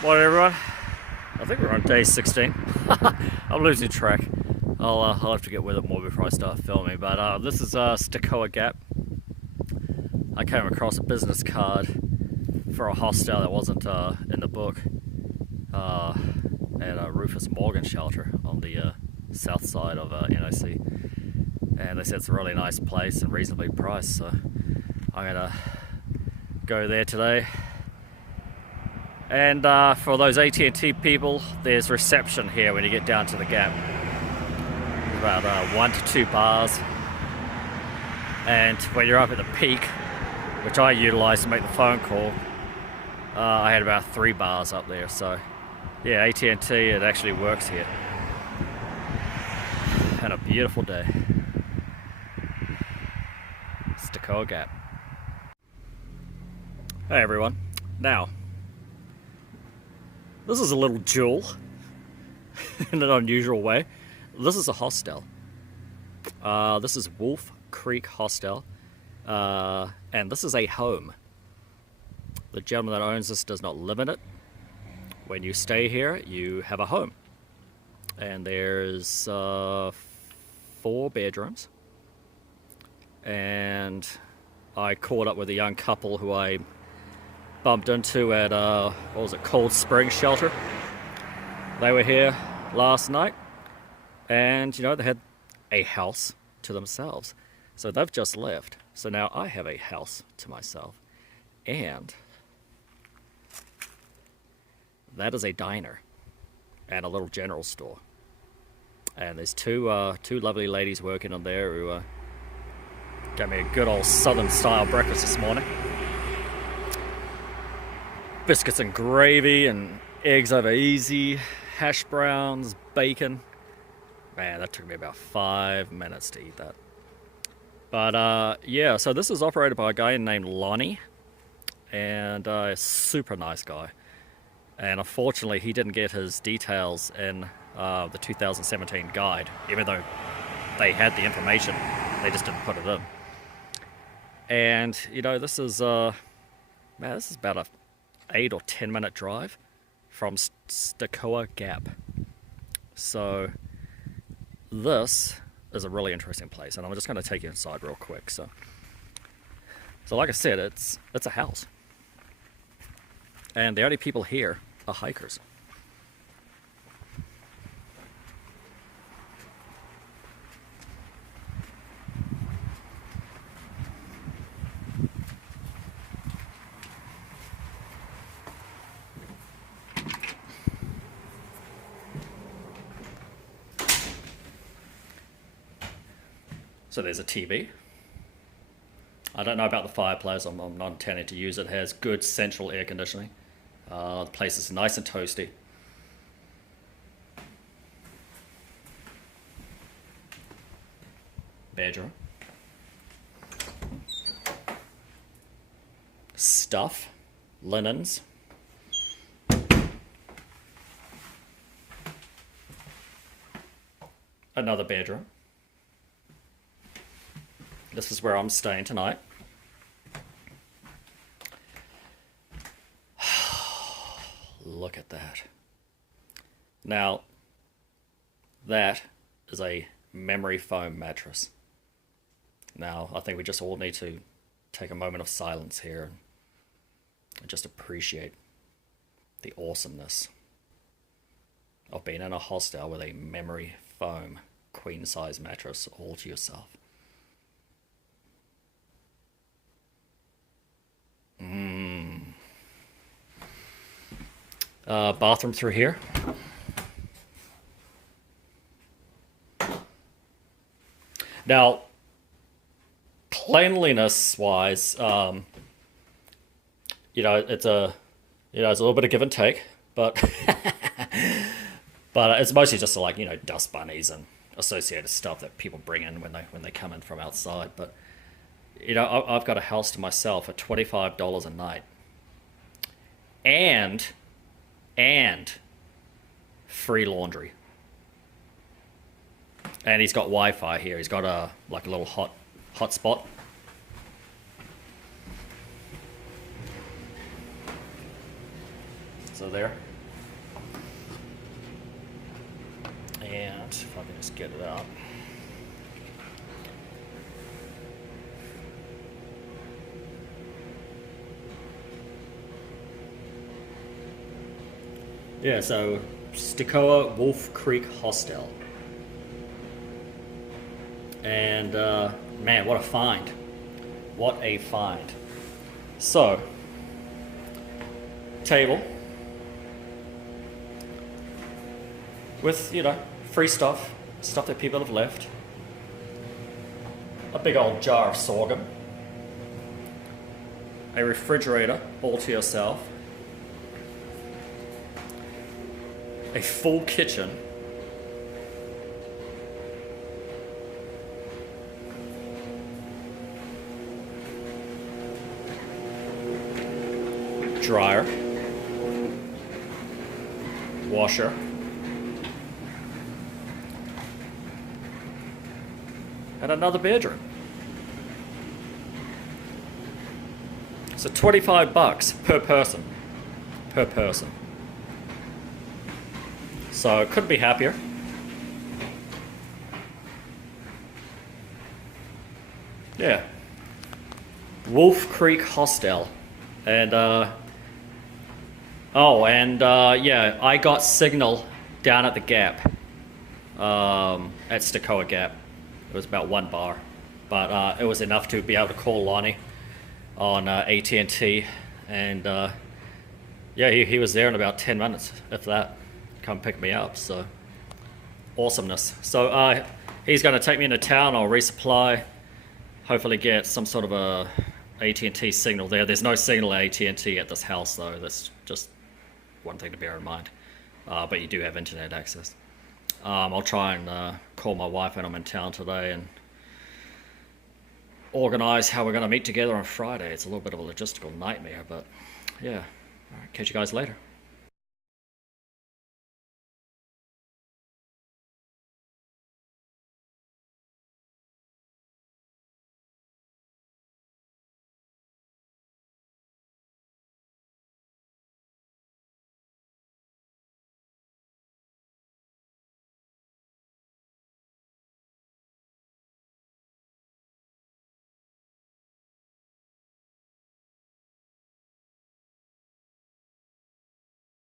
Morning, everyone. I think we're on day 16. I'm losing track. I'll have to get with it more before I start filming. But this is Stecoah Gap. I came across a business card for a hostel that wasn't in the book at a Rufus Morgan shelter on the south side of NOC. And they said it's a really nice place and reasonably priced. So I'm gonna go there today. And for those AT&T people, there's reception here when you get down to the Gap. About 1 to 2 bars. And when you're up at the peak, which I utilized to make the phone call, I had about 3 bars up there. So yeah, AT&T, it actually works here. And a beautiful day. Stecoah Gap. Hey everyone. Now, this is a little jewel in an unusual way. This is a hostel. This is Wolf Creek Hostel, and this is a home. The gentleman that owns this does not live in it. When you stay here, you have a home. And there's 4 bedrooms. And I caught up with a young couple who I bumped into at, what was it, Cold Spring Shelter. They were here last night, and, you know, they had a house to themselves. So they've just left. So now I have a house to myself. And that is a diner and a little general store. And there's two lovely ladies working on there who gave me a good old southern style breakfast this morning. Biscuits and gravy and eggs over easy, hash browns, bacon. Man, that took me about 5 minutes to eat that. But yeah, so this is operated by a guy named Lonnie, and a super nice guy. And unfortunately, he didn't get his details in the 2017 guide, even though they had the information, they just didn't put it in. And you know, this is man, this is about a 8 or 10 minute drive from Stecoah Gap. So this is a really interesting place, and I'm just going to take you inside real quick. So like I said, it's a house, and the only people here are hikers. So there's a TV. I don't know about the fireplace. I'm not intending to use it. It has good central air conditioning. The place is nice and toasty. Bedroom. Stuff. Linens. Another bedroom. This is where I'm staying tonight. Look at that. Now, that is a memory foam mattress. Now, I think we just all need to take a moment of silence here and just appreciate the awesomeness of being in a hostel with a memory foam queen size mattress all to yourself. Bathroom through here. Now, cleanliness-wise, you know, it's a little bit of give and take, but but it's mostly just like, you know, dust bunnies and associated stuff that people bring in when they come in from outside. But you know, I've got a house to myself for $25 a night, and free laundry. And he's got Wi-Fi here. He's got a little hotspot. So there. And if I can just get it out. Yeah, so Stecoah Wolf Creek Hostel. And man, what a find. What a find. So, table with, free stuff that people have left. A big old jar of sorghum. A refrigerator all to yourself. A full kitchen. Dryer. Washer. And another bedroom. So $25 per person. Per person. So couldn't be happier. Yeah. Wolf Creek Hostel. And yeah, I got signal down at the Gap. At Stecoah Gap. It was about 1 bar. But it was enough to be able to call Lonnie on AT&T. And yeah, he was there in about 10 minutes, if that. Come pick me up, so awesomeness. So he's going to take me into town. I'll resupply, hopefully get some sort of a AT&T signal there. There's no signal at AT&T at this house, though. That's just one thing to bear in mind. But you do have internet access. I'll try and call my wife when I'm in town today and organize how we're going to meet together on Friday. It's a little bit of a logistical nightmare, but yeah. All right, catch you guys later.